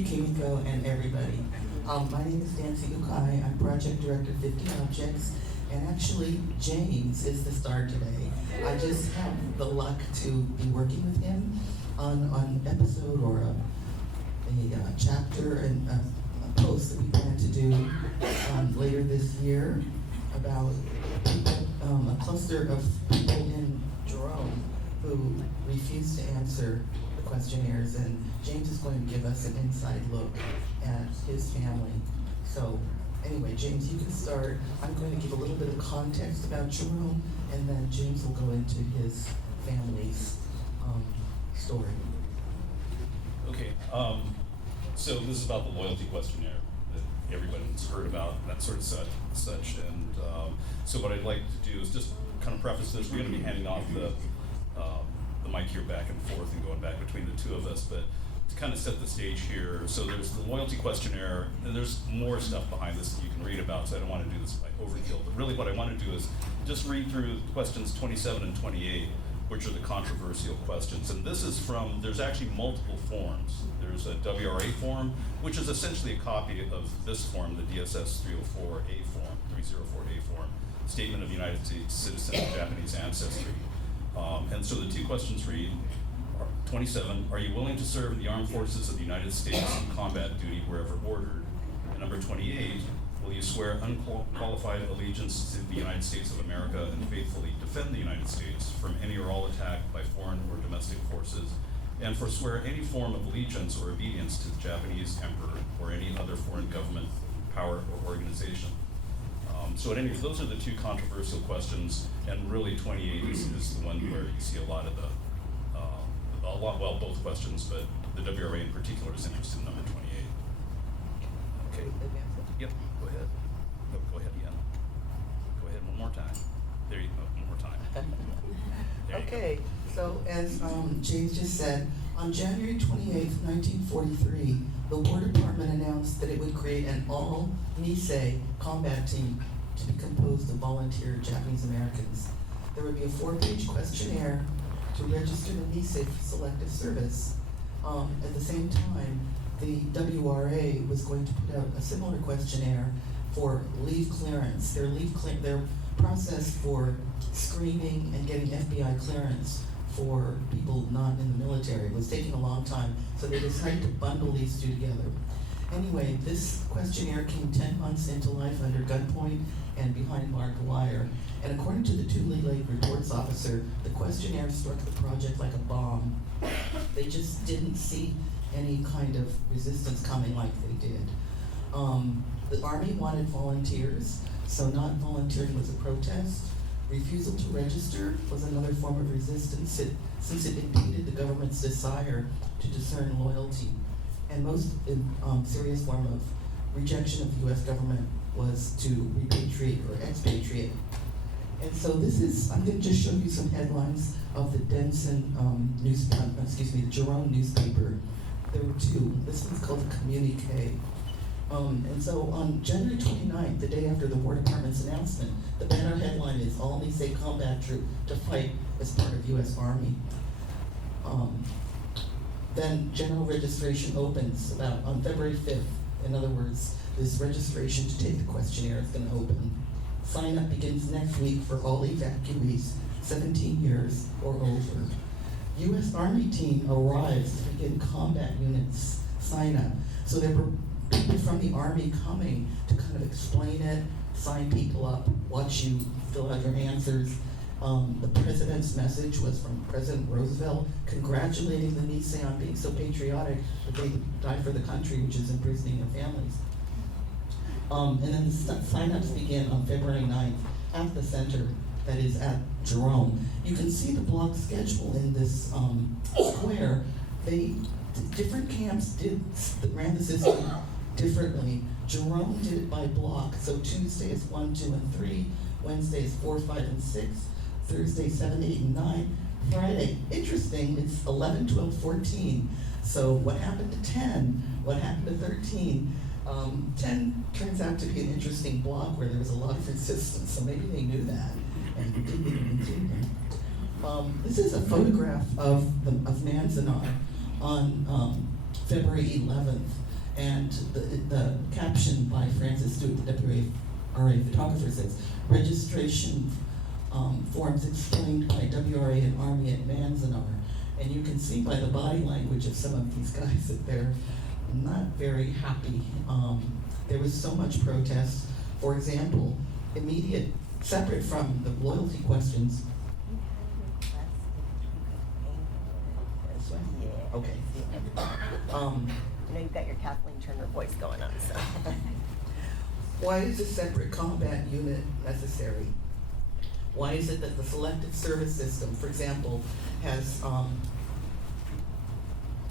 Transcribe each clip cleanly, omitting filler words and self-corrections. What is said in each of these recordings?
you, Kimiko, and everybody. My name is Nancy Ukai. I'm Project Director 50 Objects, and actually, James is the star today. I just have the luck to be working with him on an episode or a chapter and a post that we plan to do later this year about people, a cluster of people in Jerome who refuse to answer the questionnaires, and James is going to give us an inside look at his family. So anyway, James, you can start. I'm going to give a little bit of context about Jerome, and then James will go into his family's story. Okay, so this is about the loyalty questionnaire that everybody's heard about, that sort of such. And so what I'd like to do is just kind of preface this. We're going to be handing off the mic here back and forth and going back between the two of us, but to kind of set the stage here, so there's the loyalty questionnaire, and there's more stuff behind this that you can read about, so I don't want to do this by overkill, but really what I want to do is just read through questions 27 and 28, which are the controversial questions. And this is from, there's actually multiple forms. There's a WRA form, which is essentially a copy of this form, the DSS 304A form, 304A form, Statement of United States Citizen of Japanese Ancestry. And so the two questions read, 27, are you willing to serve in the armed forces of the United States in combat duty wherever ordered? And number 28, will you swear unqualified allegiance to the United States of America and faithfully defend the United States from any or all attack by foreign or domestic forces, and forswear any form of allegiance or obedience to the Japanese emperor or any other foreign government, power, or organization? So at any rate, those are the two controversial questions, and really 28 is the one where you see a lot of both questions, but the WRA in particular is interested in number 28. Okay. Yep, go ahead. No, go ahead again. Go ahead one more time. There you go, one more time. Okay, so as James just said, on January 28th, 1943, the War Department announced that it would create an all-Nisei combat team to be composed of volunteer Japanese Americans. There would be a 4-page questionnaire to register the Nisei for selective service. At the same time, the WRA was going to put out a similar questionnaire for leave clearance. Their process for screening and getting FBI clearance for people not in the military was taking a long time, so they decided to bundle these two together. Anyway, this questionnaire came 10 months into life under gunpoint and behind barbed wire. And according to the Tule Lake reports officer, the questionnaire struck the project like a bomb. They just didn't see any kind of resistance coming like they did. The Army wanted volunteers, so not volunteering was a protest. Refusal to register was another form of resistance since it impeded the government's desire to discern loyalty. And most serious form of rejection of the U.S. government was to repatriate or expatriate. And so I'm going to just show you some headlines of the the Jerome newspaper. There were two. This one's called the Communique. And so on January 29th, the day after the War Department's announcement, the banner headline is All Nisei Combat Troop to Fight as part of U.S. Army. Then general registration opens on February 5th. In other words, this registration to take the questionnaire is going to open. Sign up begins next week for all evacuees 17 years or over. U.S. Army team arrives to begin combat units sign up. So there were people from the Army coming to kind of explain it, sign people up, watch you fill out your answers. The president's message was from President Roosevelt congratulating the Nisei on being so patriotic that they died for the country, which is imprisoning their families. And then the sign-ups begin on February 9th at the center that is at Jerome. You can see the block schedule in this square. Different camps ran the system differently. Jerome did it by block, so Tuesday is 1, 2, and 3, Wednesday is 4, 5, and 6, Thursday 7, 8, and 9, Friday, interesting, it's 11, 12, 14. So what happened to 10? What happened to 13? 10 turns out to be an interesting block where there was a lot of resistance, so maybe they knew that and didn't even continue. This is a photograph of Manzanar on February 11th. And the caption by Francis Stewart, the WRA photographer, says, registration forms explained by WRA and Army at Manzanar. And you can see by the body language of some of these guys that they're not very happy. There was so much protest. For example, separate from the loyalty questions. This way? Yeah. Okay. You know, you've got your Kathleen Turner voice going on, so. Why is a separate combat unit necessary? Why is it that the selective service system, for example, has,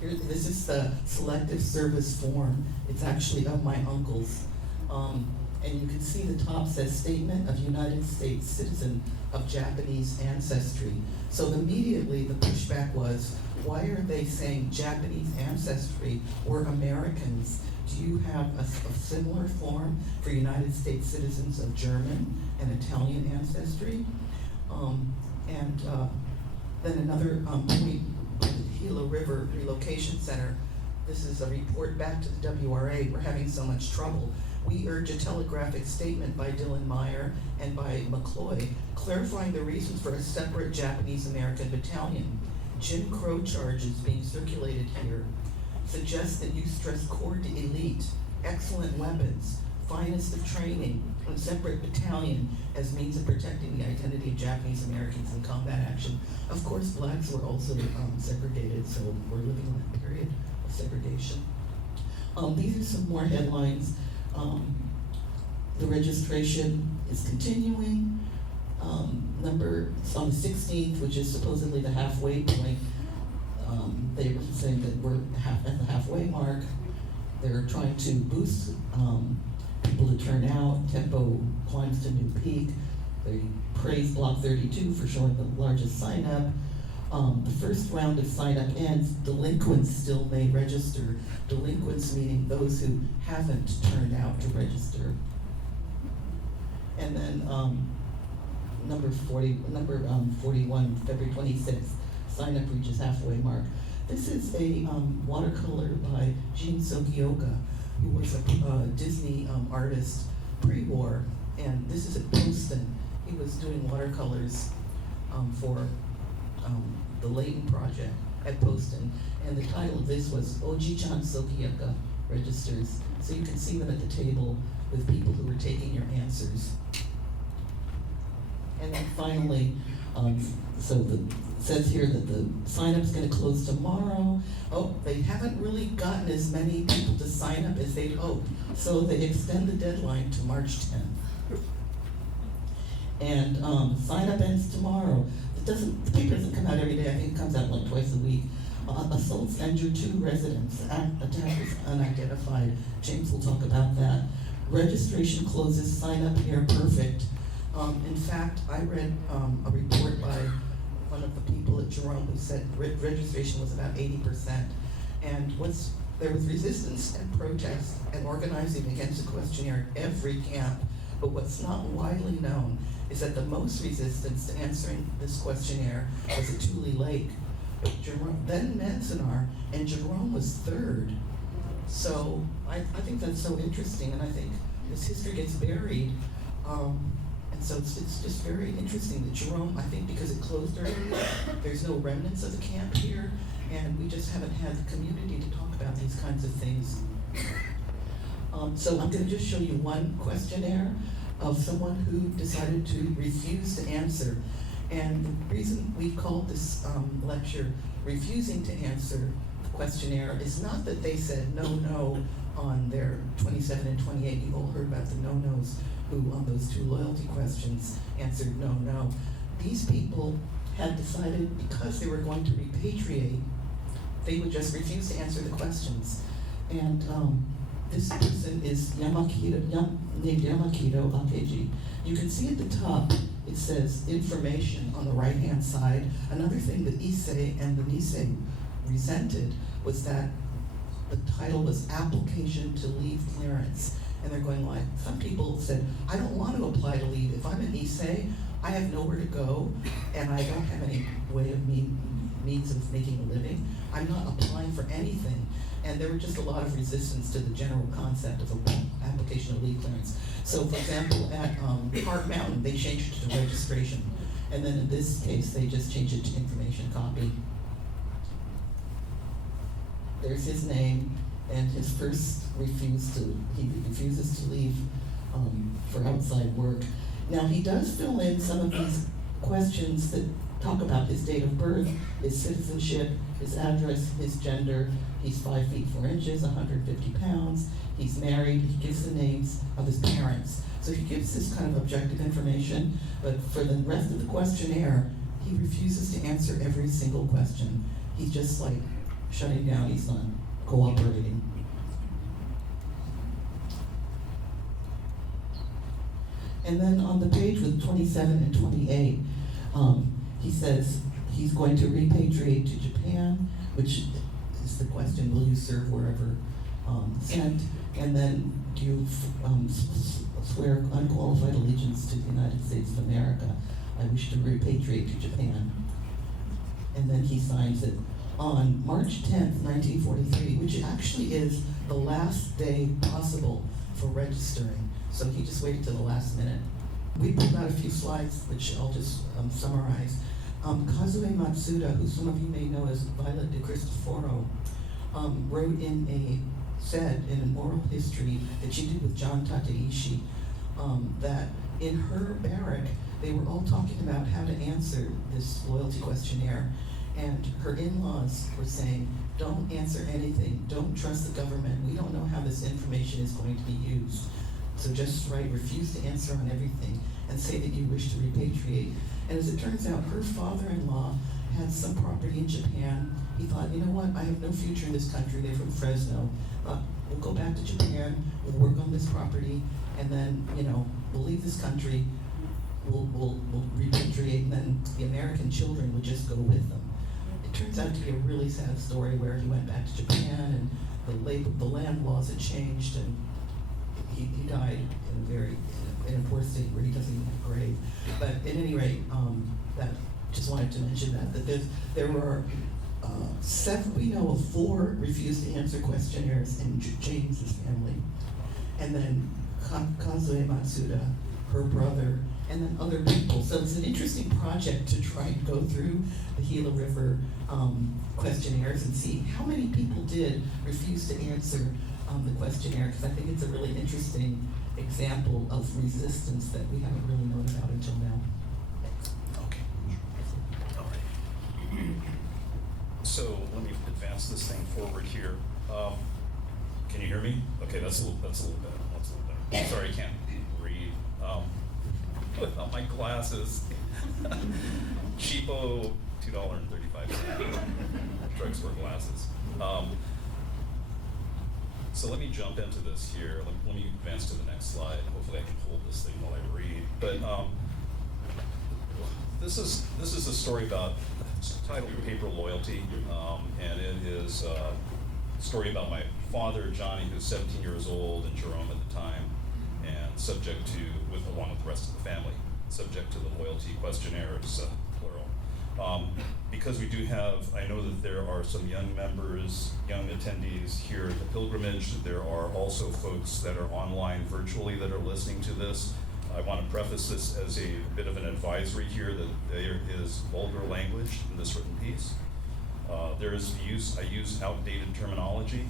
this is the selective service form. It's actually of my uncle's. And you can see the top says Statement of United States Citizen of Japanese Ancestry. So immediately the pushback was, why are they saying Japanese ancestry? We're Americans. Do you have a similar form for United States citizens of German and Italian ancestry? Then another point by the Gila River Relocation Center. This is a report back to the WRA. We're having so much trouble. We urge a telegraphic statement by Dylan Meyer and by McCloy clarifying the reasons for a separate Japanese-American battalion. Jim Crow charges being circulated here suggest that you stress corps d'elite, excellent weapons, finest of training, and a separate battalion as means of protecting the identity of Japanese Americans in combat action. Of course, blacks were also segregated, so we're living in that period of segregation. These are some more headlines. The registration is continuing. It's on the 16th, which is supposedly the halfway point. They were saying that we're at the halfway mark. They're trying to boost people to turn out. Tempo climbs to new peak. They praise Block 32 for showing the largest sign-up. The first round of sign-up ends. Delinquents still may register. Delinquents meaning those who haven't turned out to register. And then number 41, February 26th, sign-up reaches halfway mark. This is a watercolor by Gene Sokioka, who was a Disney artist pre-war, and this is at Poston. He was doing watercolors for the Layton Project at Poston, and the title of this was Oji-chan Sokioka registers. So you can see them at the table with people who were taking your answers. And then finally, it says here that the sign-up's gonna close tomorrow. Oh, they haven't really gotten as many people to sign up as they'd hoped, so they extend the deadline to March 10th. And sign-up ends tomorrow. The paper doesn't come out every day. I think it comes out like twice a week. Assaults injured 2 residents. Attackers unidentified. James will talk about that. Registration closes. Sign up here. Perfect. In fact, I read a report by one of the people at Jerome who said registration was about 80%. And there was resistance and protest and organizing against the questionnaire at every camp. But what's not widely known is that the most resistance to answering this questionnaire was at Tule Lake. But Jerome, then Manzanar, and Jerome was 3rd. So I think that's so interesting, and I think this history gets buried. And so it's just very interesting that Jerome, I think because it closed early, there's no remnants of the camp here, and we just haven't had the community to talk about these kinds of things. So I'm gonna just show you one questionnaire of someone who decided to refuse to answer. And the reason we called this lecture Refusing to Answer the Questionnaire is not that they said no on their 27 and 28. You've all heard about the no-nos who on those 2 loyalty questions answered no. These people had decided because they were going to repatriate, they would just refuse to answer the questions. And this person is named Yamakito Akeji. You can see at the top, it says information on the right-hand side. Another thing that Issei and the Nisei resented was that the title was Application to Leave Clearance. And they're going like, some people said, I don't want to apply to leave. If I'm an Issei, I have nowhere to go, and I don't have any way of means of making a living. I'm not applying for anything. And there were just a lot of resistance to the general concept of an application of lead clearance. So for example, at Park Mountain, they changed it to registration. And then in this case, they just changed it to information copy. There's his name, and his first he refuses to leave for outside work. Now, he does fill in some of these questions that talk about his date of birth, his citizenship, his address, his gender. He's 5 feet 4 inches, 150 pounds. He's married. He gives the names of his parents. So he gives this kind of objective information, but for the rest of the questionnaire, he refuses to answer every single question. He's just like shutting down. He's not cooperating. And then on the page with 27 and 28, he says he's going to repatriate to Japan, which is the question, will you serve wherever sent? And then do you swear unqualified allegiance to the United States of America? I wish to repatriate to Japan. And then he signs it on March 10th, 1943, which actually is the last day possible for registering. So he just waited till the last minute. We pulled out a few slides, which I'll just summarize. Kazue Matsuda, who some of you may know as Violet de Cristoforo, said in an oral history that she did with John Tateishi, that in her barrack, they were all talking about how to answer this loyalty questionnaire. And her in-laws were saying, don't answer anything, don't trust the government, we don't know how this information is going to be used. So just write, refuse to answer on everything, and say that you wish to repatriate. And as it turns out, her father-in-law had some property in Japan. He thought, you know what, I have no future in this country, they're from Fresno. We'll go back to Japan, we'll work on this property, and then, we'll leave this country, we'll repatriate, and then the American children would just go with them. It turns out to be a really sad story where he went back to Japan, and the land laws had changed, and he died in a poor state where he doesn't even have a grave. But at any rate, that just wanted to mention that there were 7, we know of 4 refused to answer questionnaires in James's family, and then Kazue Matsuda, her brother, and then other people. So it's an interesting project to try and go through the Gila River questionnaires and see how many people did refuse to answer the questionnaire, because I think it's a really interesting example of resistance that we haven't really known about until now. Okay. All right. So let me advance this thing forward here. Can you hear me? Okay, that's a little better. Sorry, I can't read without my glasses. Cheapo, $2.35. Drugstore glasses. So let me jump into this here. Let me advance to the next slide. Hopefully I can hold this thing while I read. But this is a story about, it's titled Paper Loyalty, and it is a story about my father, Johnny, who's 17 years old, and Jerome at the time, and subject to, along with the rest of the family, subject to the loyalty questionnaires, plural. Because we do have, I know that there are some young members, young attendees here at the pilgrimage. There are also folks that are online virtually that are listening to this. I want to preface this as a bit of an advisory here that there is vulgar language in this written piece. I use outdated terminology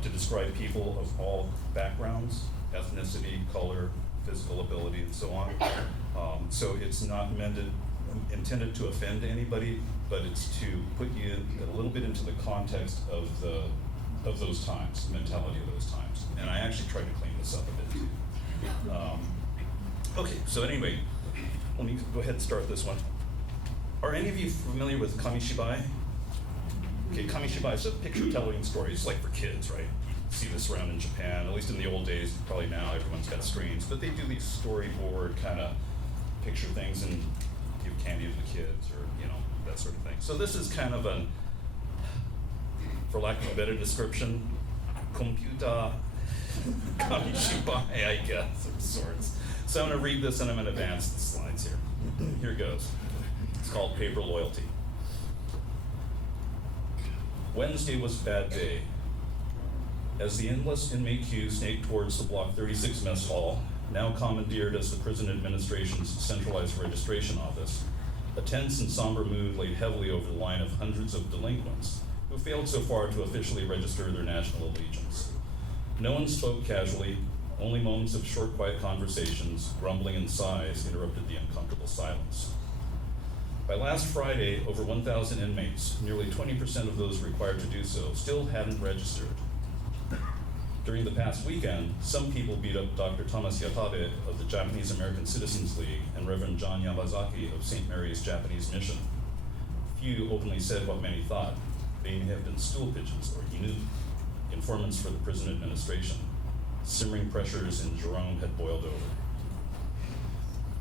to describe people of all backgrounds, ethnicity, color, physical ability, and so on. So it's not intended to offend anybody, but it's to put you a little bit into the context of those times, the mentality of those times. And I actually tried to clean this up a bit too. Okay, so anyway, let me go ahead and start this one. Are any of you familiar with Kamishibai? Okay, Kamishibai is a picture-telling story. It's like for kids, right? You see this around in Japan, at least in the old days. Probably now everyone's got screens, but they do these storyboard kind of picture things and give candy to the kids, or that sort of thing. So this is kind of an, for lack of a better description, computer Kamishibai, I guess, of sorts. So I'm going to read this and I'm going to advance the slides here. Here it goes. It's called Paper Loyalty. Wednesday was a bad day. As the endless inmate queue snaked towards the Block 36 mess hall, now commandeered as the prison administration's centralized registration office, a tense and somber mood laid heavily over the line of hundreds of delinquents who failed so far to officially register their national allegiance. No one spoke casually, only moments of short, quiet conversations, grumbling and sighs interrupted the uncomfortable silence. By last Friday, over 1,000 inmates, nearly 20% of those required to do so, still hadn't registered. During the past weekend, some people beat up Dr. Thomas Yatabe of the Japanese American Citizens League and Reverend John Yamazaki of St. Mary's Japanese Mission. Few openly said what many thought. They may have been stool pigeons or inu, informants for the prison administration. Simmering pressures in Jerome had boiled over.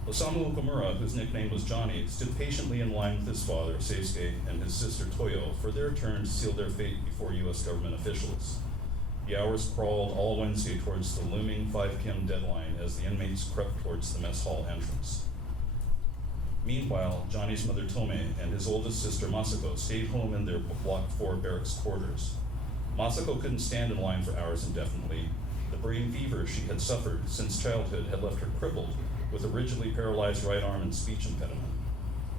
Osamu Okamura, whose nickname was Johnny, stood patiently in line with his father, Seisuke, and his sister Toyo for their turn to seal their fate before U.S. government officials. The hours crawled all Wednesday towards the looming 5 p.m. deadline as the inmates crept towards the mess hall entrance. Meanwhile, Johnny's mother Tome and his oldest sister Masako stayed home in their Block 4 barracks quarters. Masako couldn't stand in line for hours indefinitely. The brain fever she had suffered since childhood had left her crippled with a rigidly paralyzed right arm and speech impediment.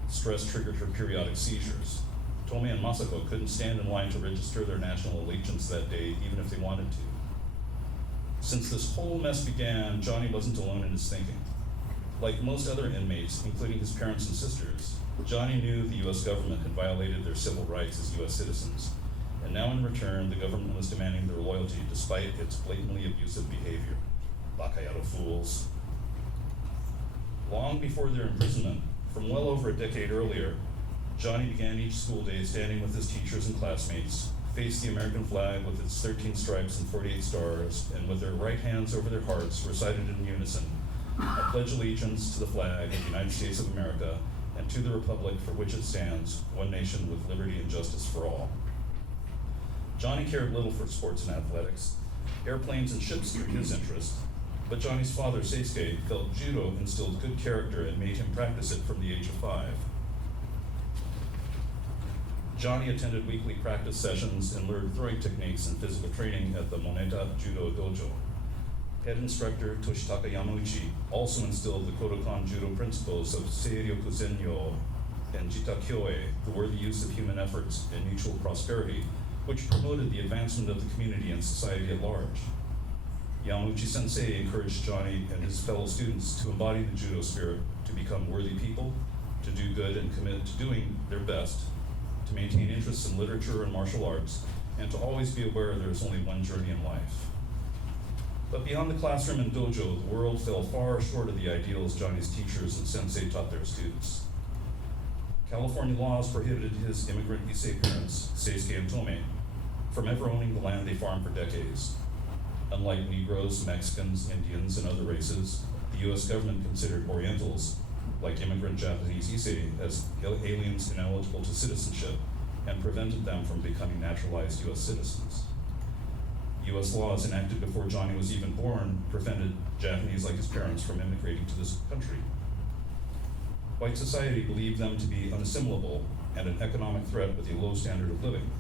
Stress triggered her periodic seizures. Tome and Masako couldn't stand in line to register their national allegiance that day, even if they wanted to. Since this whole mess began, Johnny wasn't alone in his thinking. Like most other inmates, including his parents and sisters, Johnny knew the U.S. government had violated their civil rights as U.S. citizens, and now in return, the government was demanding their loyalty despite its blatantly abusive behavior. Bakayaro fools. Long before their imprisonment, from well over a decade earlier, Johnny began each school day standing with his teachers and classmates, faced the American flag with its 13 stripes and 48 stars, and with their right hands over their hearts recited in unison, I pledge allegiance to the flag of the United States of America and to the republic for which it stands, one nation with liberty and justice for all. Johnny cared little for sports and athletics. Airplanes and ships took his interest, but Johnny's father, Seisuke, felt judo instilled good character and made him practice it from the age of 5. Johnny attended weekly practice sessions and learned throwing techniques and physical training at the Moneta Judo Dojo. Head instructor Toshitaka Yamauchi also instilled the Kodokan Judo principles of Seiryoku Zenyo and Jita Kyoe, the worthy use of human efforts and mutual prosperity, which promoted the advancement of the community and society at large. Yamauchi Sensei encouraged Johnny and his fellow students to embody the judo spirit, to become worthy people, to do good and commit to doing their best, to maintain interests in literature and martial arts, and to always be aware there is only one journey in life. But beyond the classroom and dojo, the world fell far short of the ideals Johnny's teachers and sensei taught their students. California laws prohibited his immigrant Issei parents, Seisuke and Tome, from ever owning the land they farmed for decades. Unlike Negroes, Mexicans, Indians, and other races, the U.S. government considered Orientals, like immigrant Japanese Issei, as aliens ineligible to citizenship and prevented them from becoming naturalized U.S. citizens. U.S. laws enacted before Johnny was even born prevented Japanese like his parents from immigrating to this country. White society believed them to be unassimilable and an economic threat with a low standard of living.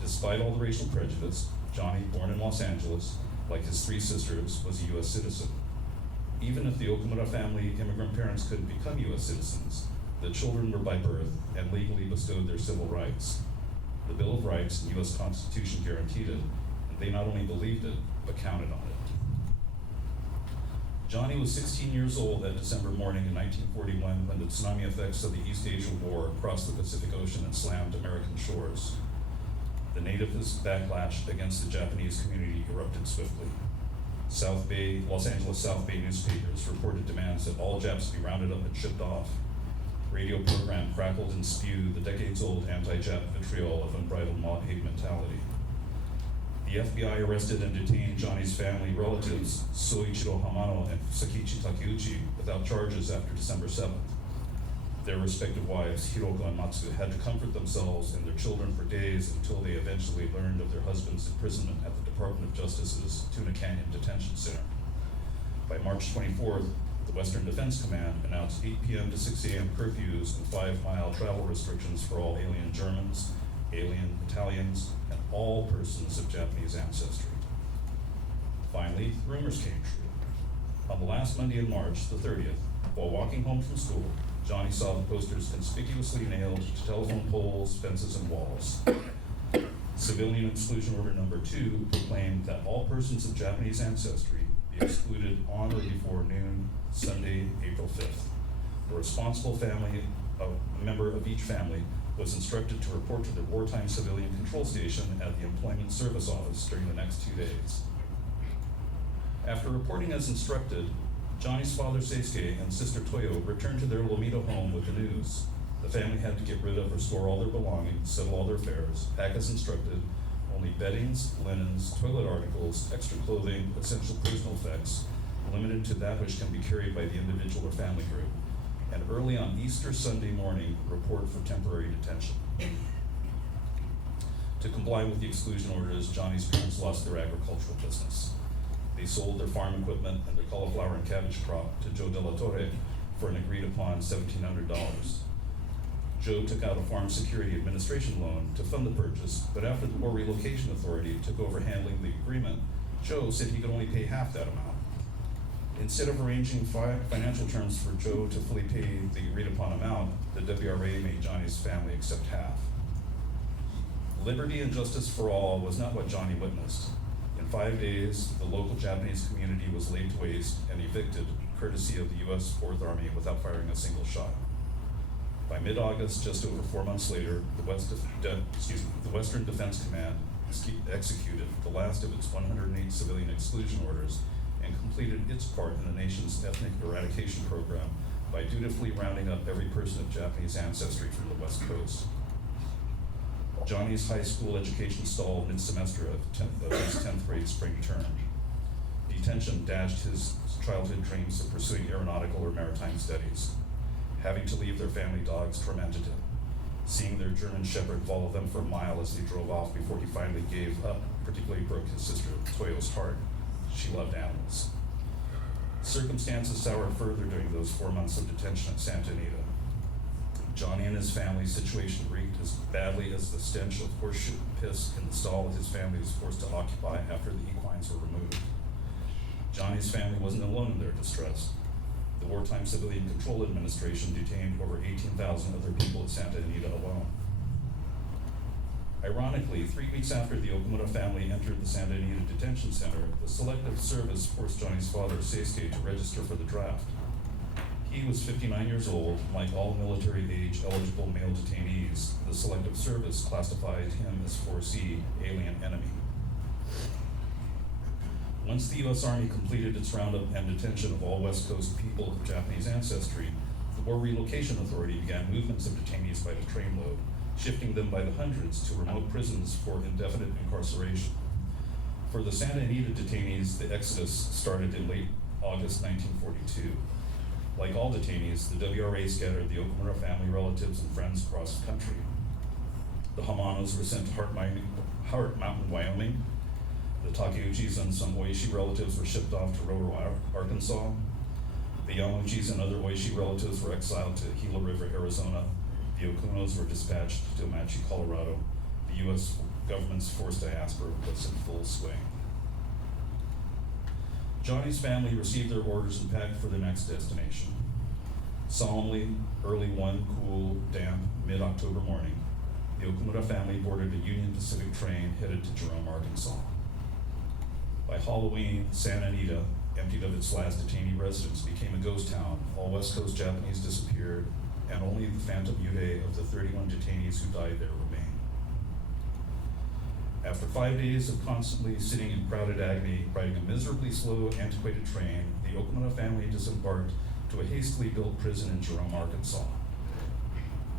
Despite all the racial prejudice, Johnny, born in Los Angeles, like his 3 sisters, was a U.S. citizen. Even if the Okamura family immigrant parents couldn't become U.S. citizens, the children were by birth and legally bestowed their civil rights. The Bill of Rights and U.S. Constitution guaranteed it, and they not only believed it, but counted on it. Johnny was 16 years old that December morning in 1941 when the tsunami effects of the East Asia War crossed the Pacific Ocean and slammed American shores. The nativist backlash against the Japanese community erupted swiftly. Los Angeles South Bay newspapers reported demands that all Japs be rounded up and shipped off. Radio program crackled and spewed the decades-old anti-Jap vitriol of unbridled hate mentality. The FBI arrested and detained Johnny's family relatives, Soichiro Hamano and Sakichi Takeuchi, without charges after December 7th. Their respective wives, Hiroko and Matsu, had to comfort themselves and their children for days until they eventually learned of their husband's imprisonment at the Department of Justice's Tuna Canyon Detention Center. By March 24th, the Western Defense Command announced 8 p.m. to 6 a.m. curfews and 5-mile travel restrictions for all alien Germans, alien Italians, and all persons of Japanese ancestry. Finally, rumors came true. On the last Monday in March, the 30th, while walking home from school, Johnny saw the posters conspicuously nailed to telephone poles, fences, and walls. Civilian Exclusion Order Number 2 proclaimed that all persons of Japanese ancestry be excluded on or before noon, Sunday, April 5th. The responsible family, a member of each family, was instructed to report to the Wartime Civilian Control Station at the Employment Service Office during the next 2 days. After reporting as instructed, Johnny's father Seisuke and sister Toyo returned to their Lomito home with the news. The family had to get rid of or store all their belongings, settle all their fares, pack as instructed, only beddings, linens, toilet articles, extra clothing, essential personal effects, limited to that which can be carried by the individual or family group, and early on Easter Sunday morning, report for temporary detention. To comply with the exclusion orders, Johnny's parents lost their agricultural business. They sold their farm equipment and their cauliflower and cabbage crop to Joe Della Torre for an agreed upon $1,700. Joe took out a farm security administration loan to fund the purchase, but after the War Relocation Authority took over handling the agreement, Joe said he could only pay half that amount. Instead of arranging financial terms for Joe to fully pay the agreed upon amount, the WRA made Johnny's family accept half. Liberty and justice for all was not what Johnny witnessed. In 5 days, the local Japanese community was laid to waste and evicted, courtesy of the U.S. Fourth Army, without firing a single shot. By mid-August, just over 4 months later, the Western Defense Command executed the last of its 108 civilian exclusion orders and completed its part in the nation's ethnic eradication program by dutifully rounding up every person of Japanese ancestry from the West Coast. Johnny's high school education stalled mid-semester of his 10th grade spring term. Detention dashed his childhood dreams of pursuing aeronautical or maritime studies. Having to leave their family dogs tormented him. Seeing their German shepherd follow them for a mile as they drove off before he finally gave up particularly broke his sister Toyo's heart. She loved animals. Circumstances soured further during those 4 months of detention at Santa Anita. Johnny and his family's situation reeked as badly as the stench of horseshoe piss in the stall that his family was forced to occupy after the equines were removed. Johnny's family wasn't alone in their distress. The Wartime Civilian Control Administration detained over 18,000 other people at Santa Anita alone. Ironically, 3 weeks after the Okamura family entered the Santa Anita Detention Center, the Selective Service forced Johnny's father, Seisuke, to register for the draft. He was 59 years old. Like all military-age eligible male detainees, the Selective Service classified him as 4C, alien enemy. Once the U.S. Army completed its roundup and detention of all West Coast people of Japanese ancestry, the War Relocation Authority began movements of detainees by the trainload, shifting them by the hundreds to remote prisons for indefinite incarceration. For the Santa Anita detainees, the exodus started in late August 1942. Like all detainees, the WRA scattered the Okamura family relatives and friends across the country. The Hamanos were sent to Heart Mountain, Wyoming. The Takeuchis and some Oishi relatives were shipped off to Roro, Arkansas. The Yamuchis and other Oishi relatives were exiled to Gila River, Arizona. The Okunos were dispatched to Amache, Colorado. The U.S. government's forced diaspora was in full swing. Johnny's family received their orders and packed for the next destination. Solemnly, early one cool, damp, mid-October morning, the Okamura family boarded a Union Pacific train headed to Jerome, Arkansas. By Halloween, Santa Anita, emptied of its last detainee residents, became a ghost town. All West Coast Japanese disappeared, and only the phantom yurei of the 31 detainees who died there remained. After 5 days of constantly sitting in crowded agony, riding a miserably slow, antiquated train, the Okamura family disembarked to a hastily built prison in Jerome, Arkansas.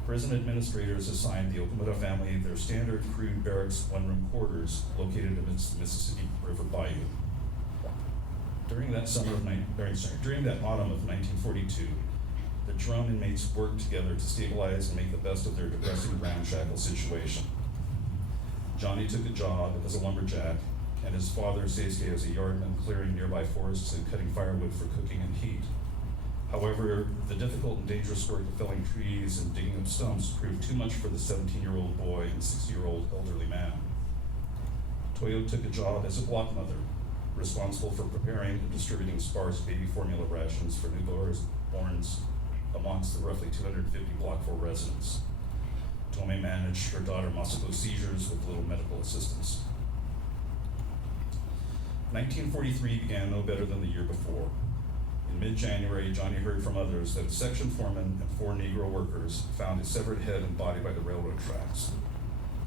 Prison administrators assigned the Okamura family their standard crude barracks one-room quarters located amidst the Mississippi River Bayou. During that autumn of 1942, the Jerome inmates worked together to stabilize and make the best of their depressing ramshackle situation. Johnny took a job as a lumberjack, and his father, Seisuke, as a yardman, clearing nearby forests and cutting firewood for cooking and heat. However, the difficult and dangerous work of felling trees and digging up stumps proved too much for the 17-year-old boy and 60-year-old elderly man. Toyo took a job as a block mother, responsible for preparing and distributing sparse baby formula rations for newborns amongst the roughly 250 Block 4 residents. Tome managed her daughter Masako's seizures with little medical assistance. 1943 began no better than the year before. In mid-January, Johnny heard from others that a section foreman and 4 Negro workers found a severed head and body by the railroad tracks.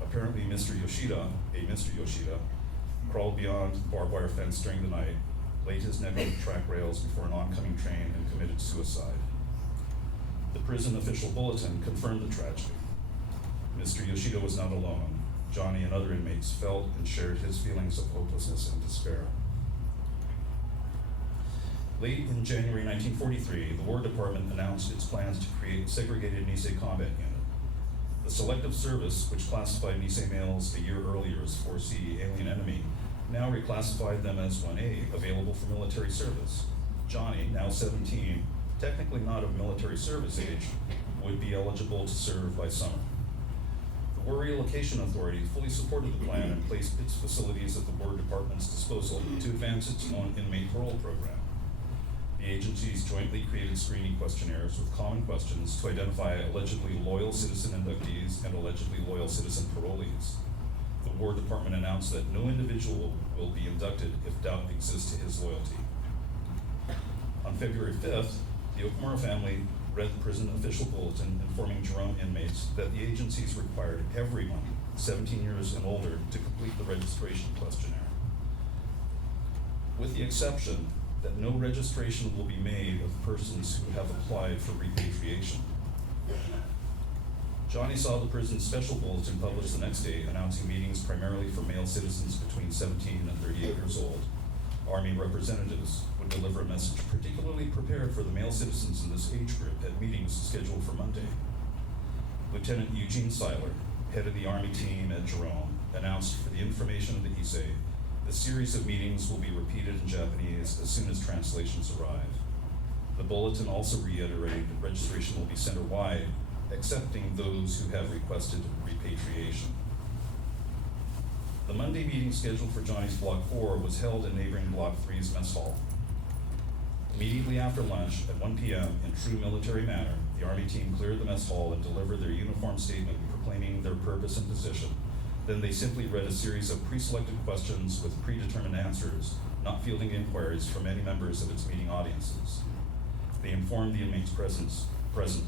Apparently, Mr. Yoshida, crawled beyond the barbed wire fence during the night, laid his neck on the track rails before an oncoming train, and committed suicide. The prison official bulletin confirmed the tragedy. Mr. Yoshida was not alone. Johnny and other inmates felt and shared his feelings of hopelessness and despair. Late in January 1943, the War Department announced its plans to create a segregated Nisei combat unit. The Selective Service, which classified Nisei males a year earlier as 4C alien enemy, now reclassified them as 1A, available for military service. Johnny, now 17, technically not of military service age, would be eligible to serve by summer. The War Relocation Authority fully supported the plan and placed its facilities at the War Department's disposal to advance its own inmate parole program. The agencies jointly created screening questionnaires with common questions to identify allegedly loyal citizen inductees and allegedly loyal citizen parolees. The War Department announced that no individual will be inducted if doubt exists to his loyalty. On February 5th, the Okamura family read the prison official bulletin informing Jerome inmates that the agencies required everyone 17 years and older to complete the registration questionnaire, with the exception that no registration will be made of persons who have applied for repatriation. Johnny saw the prison's special bulletin published the next day announcing meetings primarily for male citizens between 17 and 38 years old. Army representatives would deliver a message particularly prepared for the male citizens in this age group at meetings scheduled for Monday. Lieutenant Eugene Seiler, head of the Army team at Jerome, announced for the information of the Issei, the series of meetings will be repeated in Japanese as soon as translations arrive. The bulletin also reiterated that registration will be center-wide, excepting those who have requested repatriation. The Monday meeting scheduled for Johnny's Block 4 was held in neighboring Block 3's mess hall. Immediately after lunch at 1 p.m., in true military manner, the Army team cleared the mess hall and delivered their uniform statement proclaiming their purpose and position. Then they simply read a series of pre-selected questions with predetermined answers, not fielding inquiries from any members of its meeting audiences. They informed the inmates present.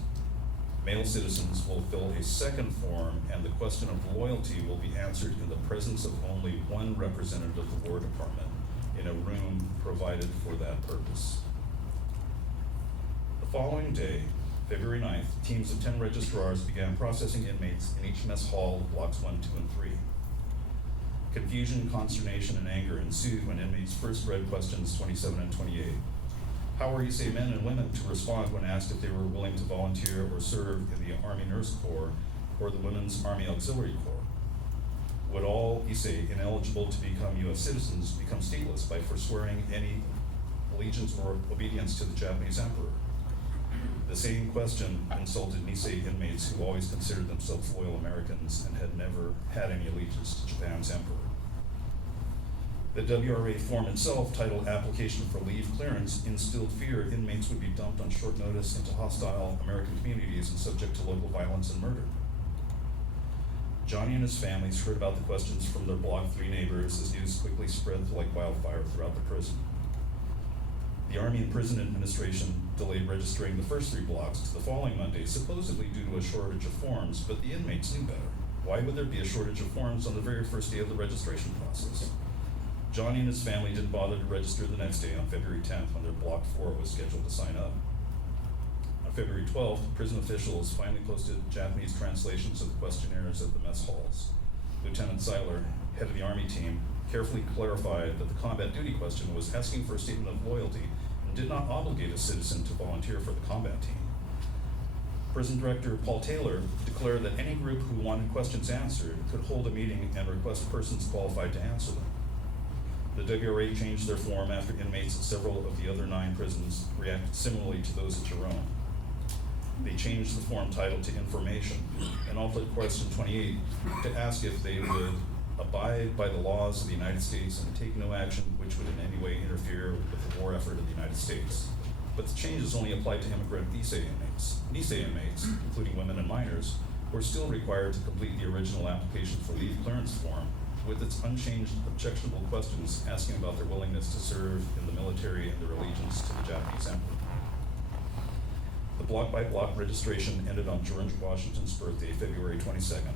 Male citizens will fill a second form, and the question of loyalty will be answered in the presence of only one representative of the War Department in a room provided for that purpose. The following day, February 9th, teams of 10 registrars began processing inmates in each mess hall of blocks 1, 2, and 3. Confusion, consternation, and anger ensued when inmates first read questions 27 and 28. How were Issei men and women to respond when asked if they were willing to volunteer or serve in the Army Nurse Corps or the Women's Army Auxiliary Corps? Would all Issei ineligible to become U.S. citizens become stateless by forswearing any allegiance or obedience to the Japanese emperor? The same question insulted Nisei inmates who always considered themselves loyal Americans and had never had any allegiance to Japan's emperor. The WRA form itself, titled Application for Leave Clearance, instilled fear inmates would be dumped on short notice into hostile American communities and subject to local violence and murder. Johnny and his families heard about the questions from their Block 3 neighbors as news quickly spread like wildfire throughout the prison. The Army and Prison Administration delayed registering the first 3 blocks to the following Monday, supposedly due to a shortage of forms, but the inmates knew better. Why would there be a shortage of forms on the very first day of the registration process? Johnny and his family didn't bother to register the next day on February 10th when their Block 4 was scheduled to sign up. On February 12th, prison officials finally posted Japanese translations of the questionnaires at the mess halls. Lieutenant Seiler, head of the Army team, carefully clarified that the combat duty question was asking for a statement of loyalty and did not obligate a citizen to volunteer for the combat team. Prison Director Paul Taylor declared that any group who wanted questions answered could hold a meeting and request persons qualified to answer them. The WRA changed their form after inmates at several of the other 9 prisons reacted similarly to those at Jerome. They changed the form title to Information and altered question 28 to ask if they would abide by the laws of the United States and to take no action which would in any way interfere with the war effort of the United States. But the changes only apply to immigrant visa inmates. Visa inmates, including women and minors, were still required to complete the original application for leave clearance form with its unchanged objectionable questions asking about their willingness to serve in the military and their allegiance to the Japanese emperor. The block-by-block registration ended on George Washington's birthday, February 22nd.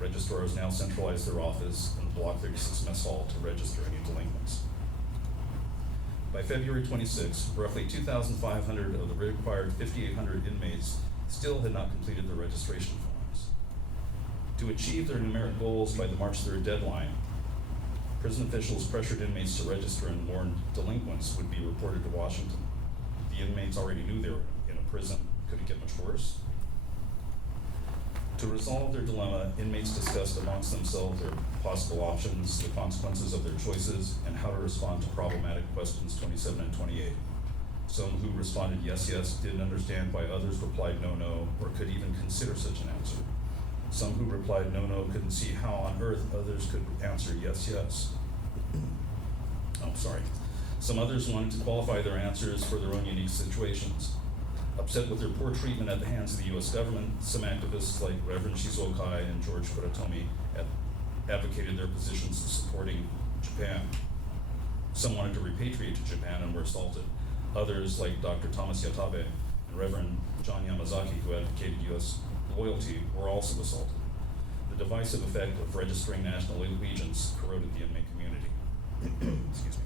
Registrars now centralize their office in the Block 36 mess hall to register any delinquents. By February 26, roughly 2,500 of the required 5,800 inmates still had not completed their registration forms. To achieve their numeric goals by the March 3rd deadline, prison officials pressured inmates to register and warned delinquents would be reported to Washington. The inmates already knew they were in a prison. Could it get much worse? To resolve their dilemma, inmates discussed amongst themselves their possible options, the consequences of their choices, and how to respond to problematic questions 27 and 28. Some who responded yes, yes, didn't understand why others replied no, no, or could even consider such an answer. Some who replied no, no couldn't see how on earth others could answer yes, yes. Some others wanted to qualify their answers for their own unique situations. Upset with their poor treatment at the hands of the U.S. government, some activists like Reverend Shizuo Kai and George Kuratomi advocated their positions of supporting Japan. Some wanted to repatriate to Japan and were assaulted. Others, like Dr. Thomas Yatabe and Reverend John Yamazaki, who advocated U.S. loyalty, were also assaulted. The divisive effect of registering national allegiance corroded the inmate community. Excuse me.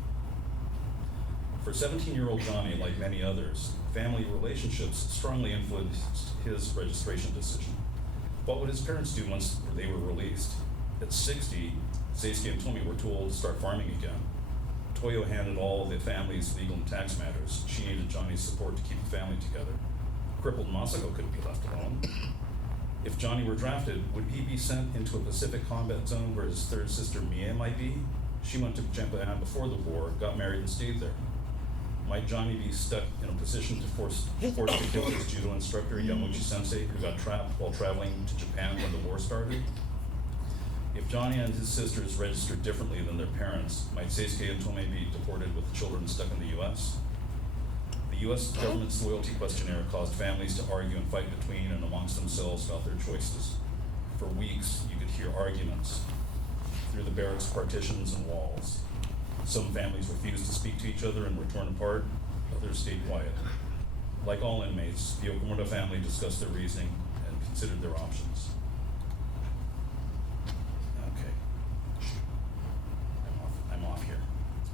For 17-year-old Johnny, like many others, family relationships strongly influenced his registration decision. What would his parents do once they were released? At 60, Seisuke and Tomi were told to start farming again. Toyo handled all of the family's legal and tax matters. She needed Johnny's support to keep the family together. Crippled Masako couldn't be left alone. If Johnny were drafted, would he be sent into a Pacific combat zone where his third sister Mie might be? She went to Japan before the war, got married, and stayed there. Might Johnny be stuck in a position to forced to kill his judo instructor, Yamuchi Sensei, who got trapped while traveling to Japan when the war started? If Johnny and his sisters registered differently than their parents, might Seisuke and Tomei be deported with children stuck in the U.S.? The U.S. government's loyalty questionnaire caused families to argue and fight between and amongst themselves about their choices. For weeks, you could hear arguments through the barracks partitions and walls. Some families refused to speak to each other and were torn apart, others stayed quiet. Like all inmates, the Okamura family discussed their reasoning and considered their options. Okay. I'm off here.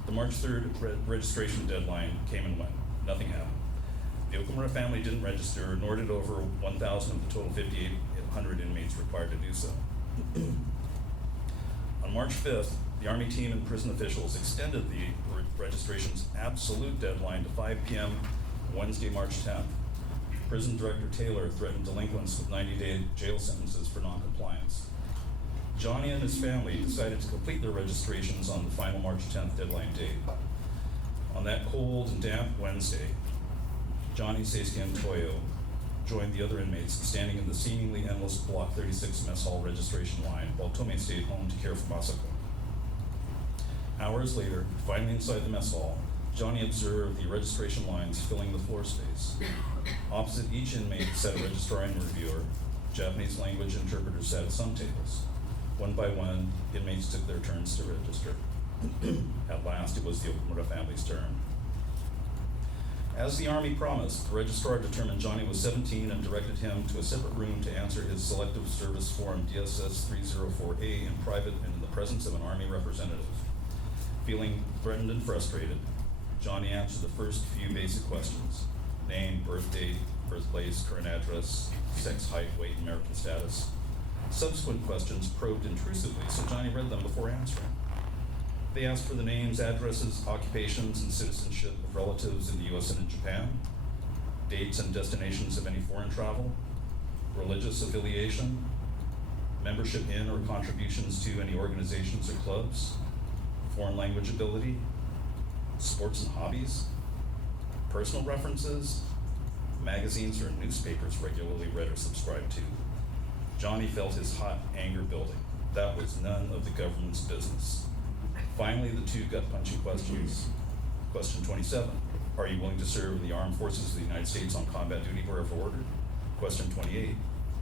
The March 3rd registration deadline came and went. Nothing happened. The Okamura family didn't register, nor did over 1,000 of the total 5,800 inmates required to do so. On March 5th, the Army team and prison officials extended the registration's absolute deadline to 5 p.m. Wednesday, March 10th. Prison Director Taylor threatened delinquents with 90-day jail sentences for noncompliance. Johnny and his family decided to complete their registrations on the final March 10th deadline date. On that cold and damp Wednesday, Johnny, Seisuke, and Toyo joined the other inmates standing in the seemingly endless Block 36 mess hall registration line while Tomei stayed home to care for Masako. Hours later, finally inside the mess hall, Johnny observed the registration lines filling the floor space. Opposite each inmate sat a registrar and reviewer. Japanese language interpreters sat at some tables. One by one, inmates took their turns to register. At last, it was the Okamura family's turn. As the Army promised, the registrar determined Johnny was 17 and directed him to a separate room to answer his Selective Service Form DSS 304A in private and in the presence of an Army representative. Feeling threatened and frustrated, Johnny answered the first few basic questions: name, birth date, birthplace, current address, sex, height, weight, and marital status. Subsequent questions probed intrusively, so Johnny read them before answering. They asked for the names, addresses, occupations, and citizenship of relatives in the U.S. and in Japan, dates and destinations of any foreign travel, religious affiliation, membership in or contributions to any organizations or clubs, foreign language ability, sports and hobbies, personal references, magazines or newspapers regularly read or subscribed to. Johnny felt his hot anger building. That was none of the government's business. Finally, the two gut-punching questions. Question 27, are you willing to serve in the armed forces of the United States on combat duty wherever ordered? Question 28,